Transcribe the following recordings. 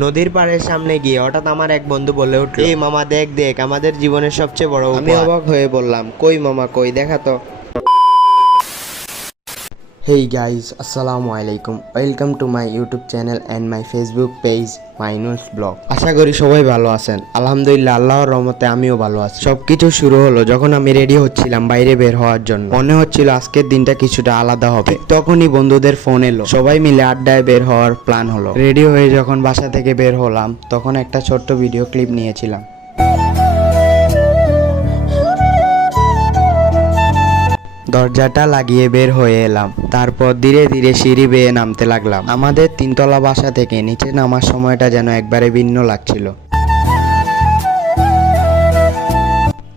নদীর পাড়ের সামনে গিয়ে হঠাৎ আমার এক বন্ধু বলে উঠল, এই মামা দেখ দেখ আমাদের জীবনের সবচেয়ে বড় উপহার। আমি অবাক হয়ে বললাম, কই মামা কই, দেখা তো। হেই গাইজ, আসসালামু আলাইকুম, welcome to my YouTube channel and my Facebook page মাইনুস ব্লগ। আশা করি সবাই ভালো আছেন। আলহামদুলিল্লাহ, আল্লাহর রহমতে আমিও ভালো আছি। সবকিছু শুরু হলো যখন আমি রেডি হচ্ছিলাম বাইরে বের হওয়ার জন্য। মনে হচ্ছিল আজকের দিনটা কিছুটা আলাদা হবে। তখনই বন্ধুদের ফোন এলো, সবাই মিলে আড্ডায় বের হওয়ার প্ল্যান হলো। রেডি হয়ে যখন বাসা থেকে বের হলাম তখন একটা ছোট্ট ভিডিও ক্লিপ নিয়েছিলাম। দরজাটা লাগিয়ে বের হয়ে এলাম, তারপর ধীরে ধীরে সিঁড়ি বেয়ে নামতে লাগলাম। আমাদের তিনতলা বাসা থেকে নিচে নামার সময়টা যেন একবারে ভিন্ন লাগছিল।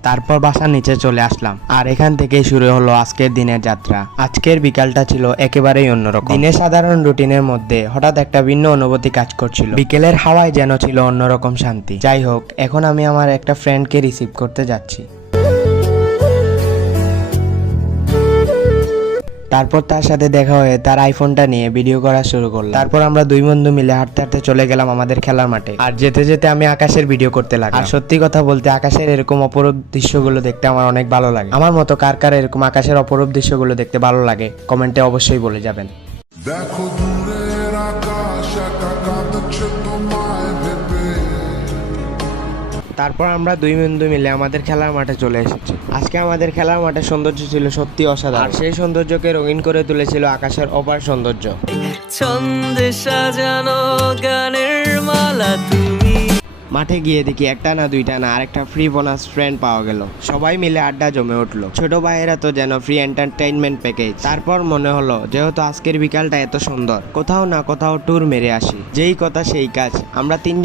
তারপর বাসার নিচে চলে আসলাম, আর এখান থেকেই শুরু হলো আজকের দিনের যাত্রা। আজকের বিকালটা ছিল একেবারেই অন্যরকম। দিনের সাধারণ রুটিনের মধ্যে হঠাৎ একটা ভিন্ন অনুভূতি কাজ করছিল। বিকেলের হাওয়ায় যেন ছিল অন্যরকম শান্তি। যাই হোক, এখন আমি আমার একটা ফ্রেন্ডকে রিসিভ করতে যাচ্ছি। তারপর তার সাথে দেখা হয়ে তার আইফোনটা নিয়ে ভিডিও করা শুরু করলাম। তারপর আমরা দুই বন্ধু মিলে হাঁটতে হাঁটতে চলে গেলাম আমাদের খেলার মাঠে। আর যেতে যেতে আমি আকাশের ভিডিও করতে লাগলাম। আর সত্যি কথা বলতে আকাশের এরকম অপরূপ দৃশ্যগুলো দেখতে আমার অনেক ভালো লাগে। আমার মতো কার কার এরকম আকাশের অপরূপ দৃশ্যগুলো দেখতে ভালো লাগে কমেন্টে অবশ্যই বলে যাবেন। দেখো দূরের আকাশ একা কাঁদছে তোমায় ভেবে। তারপর আমরা দুই বন্ধু মিলে আমাদের খেলার মাঠে চলে এসেছি। আজকে আমাদের খেলার মাঠের সৌন্দর্য ছিল সত্যি অসাধারণ। আর সেই সৌন্দর্যকে রঙিন করে তুলেছিল আকাশের অপার সৌন্দর্য। ছন্দে সাজানো গানের মালা তুমি। মাঠে গিয়ে দেখি একটা না দুইটা না আরেকটা ফ্রি বোনাস ফ্রেন্ড পাওয়া গেল। সবাই মিলে আড্ডা জমে উঠলো। ছোট ভাইয়েরা তো যেন ফ্রি এন্টারটেইনমেন্ট প্যাকেজ। তারপর মনে হলো যেহেতু আজকের বিকালটা এত সুন্দর, কোথাও না কোথাও ট্যুর মেরে আসি। যেই কথা সেই কাজ। আমরা তিনজন